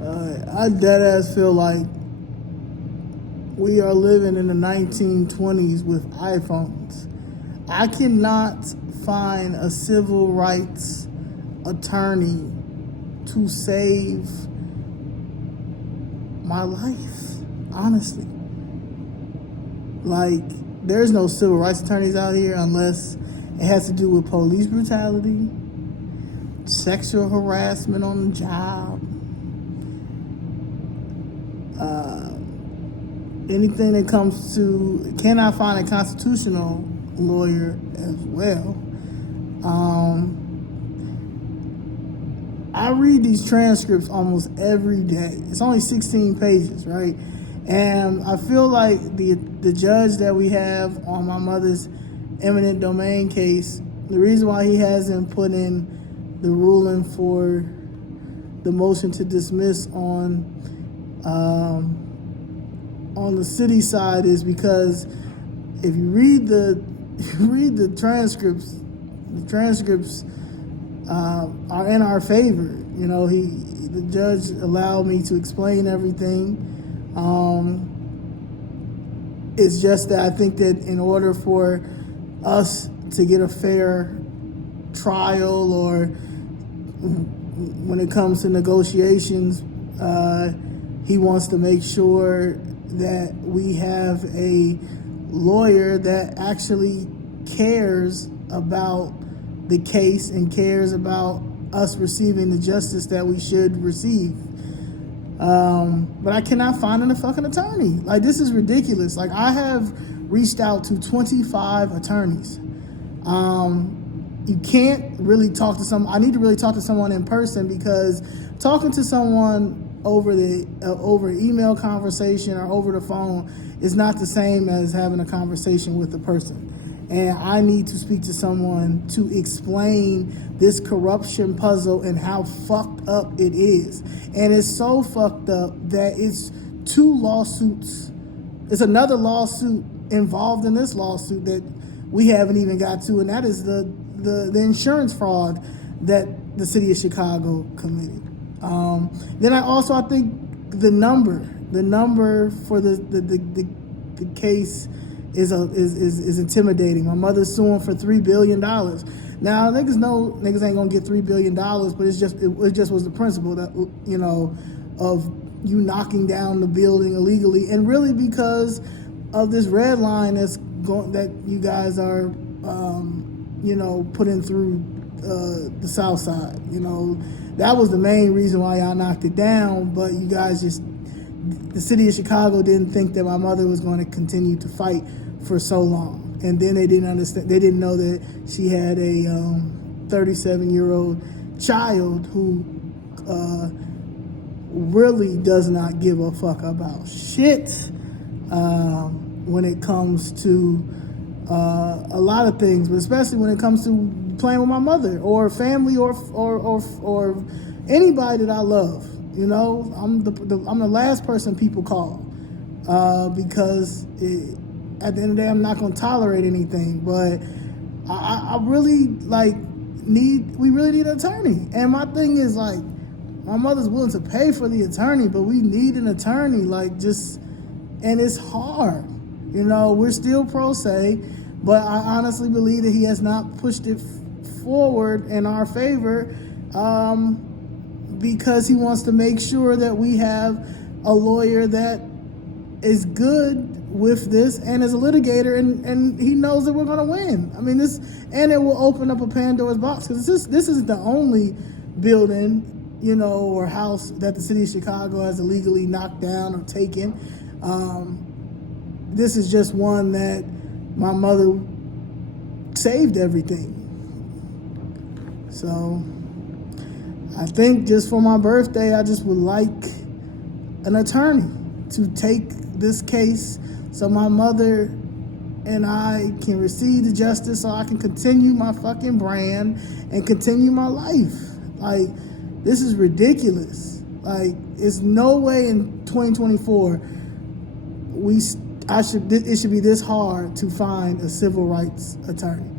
I deadass feel like we are living in the 1920s with iPhones. I cannot find a civil rights attorney to save my life, honestly. Like, there's no civil rights attorneys out here unless it has to do with police brutality, sexual harassment on the job, anything that comes to, can I find a constitutional lawyer as well? I read these transcripts almost every day. It's only 16 pages, right? And I feel like the judge that we have on my mother's eminent domain case, the reason why he hasn't put in the ruling for the motion to dismiss on the city side is because if you read the transcripts, are in our favor. You know, the judge allowed me to explain everything. It's just that I think that in order for us to get a fair trial, or when it comes to negotiations, he wants to make sure that we have a lawyer that actually cares about the case and cares about us receiving the justice that we should receive. But I cannot find a fucking attorney. Like, this is ridiculous. Like, I have reached out to 25 attorneys. You can't really talk to I need to really talk to someone in person, because talking to someone over email conversation or over the phone is not the same as having a conversation with the person. And I need to speak to someone to explain this corruption puzzle and how fucked up it is. And it's so fucked up that it's 2 lawsuits. It's another lawsuit involved in this lawsuit that we haven't even got to, and that is the insurance fraud that the city of Chicago committed. Then I think the number for the case is intimidating. My mother's suing for $3 billion. Now niggas ain't gonna get $3 billion, but it just was the principle that, you know, of you knocking down the building illegally, and really because of this red line that you guys are putting through the south side. You know, that was the main reason why y'all knocked it down, but you guys the city of Chicago didn't think that my mother was going to continue to fight for so long. And then they didn't understand, they didn't know that she had a 37-year-old child who really does not give a fuck about shit when it comes to a lot of things, but especially when it comes to playing with my mother or family or anybody that I love. You know, I'm the last person people call because at the end of the day, I'm not going to tolerate anything. But I really we really need an attorney. And my thing is, like, my mother's willing to pay for the attorney, but we need an attorney, and it's hard. You know, we're still pro se, but I honestly believe that he has not pushed it forward in our favor, because he wants to make sure that we have a lawyer that is good with this and is a litigator, and he knows that we're going to win. I mean, and it will open up a Pandora's box, because this isn't the only building, you know, or house that the city of Chicago has illegally knocked down or taken. This is just one that my mother saved everything. So I think just for my birthday, I just would like an attorney to take this case so my mother and I can receive the justice, so I can continue my fucking brand and continue my life. Like, this is ridiculous. Like, it's no way in 2024 it should be this hard to find a civil rights attorney.